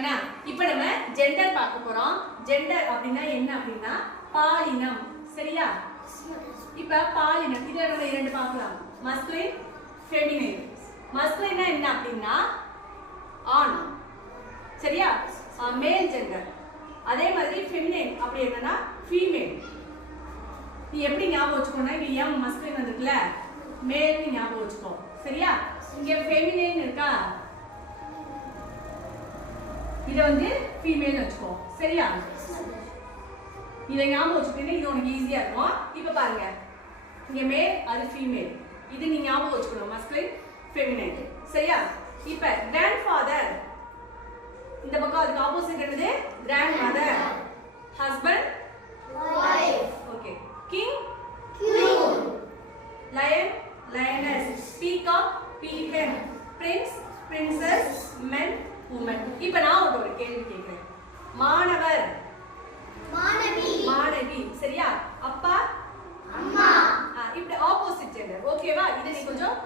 கண்ணா இப்போ நம்ம ஜெண்டர் பார்க்க போறோம். ஜெண்டர் அப்படின்னா என்ன அப்படின்னா பாலினம். சரியா? இப்ப பாலினம் இத நம்ம இரண்டு பார்க்கலாம். Masculine, feminine. மஸ்குலின்னா என்ன அப்படின்னா ஆண். சரியா? மேல் ஜெண்டர். அதே மாதிரி ஃபெமினைன் அப்படி என்னன்னா ஃபீமேல். நீ எப்படி ஞாபகம் வச்சுக்கோனா இங்க எம் மஸ்குலின் வந்திருக்குல மேல்னு ஞாபகம் வச்சுக்கோ. சரியா? இங்க ஃபெமினைன் இருக்கா, இத வந்து ஃபீமேல் வச்சுக்கோ. சரியா? இத ஞாபகம் வச்சுக்கிட்டீங்கன்னா இது உனக்கு ஈஸியா இருக்கும். இப்ப பாருங்க, இங்க மேல் அது ஃபீமேல். இது நீ ஞாபகம் வச்சுக்கணும், மஸ்குலின் ஃபெமினைன். சரியா? இப்ப கிராண்ட்ஃபாதர் இந்த பக்கம் அதுக்கு ஆப்போசிட் என்னது? Grandmother. Husband, wife. Okay. King, queen. Lion, lioness. Peacock, peahen. Prince, princess. Men, woman. இப்போ நான் ஒரு கேள்வி கேட்கிறேன். மாணவர், மாணவி. மாணவி. சரியா? அப்பா, அம்மா. இப்படி ஆப்போசிட் ஜெண்டர். ஓகேவா? இதை நீ கொஞ்சம்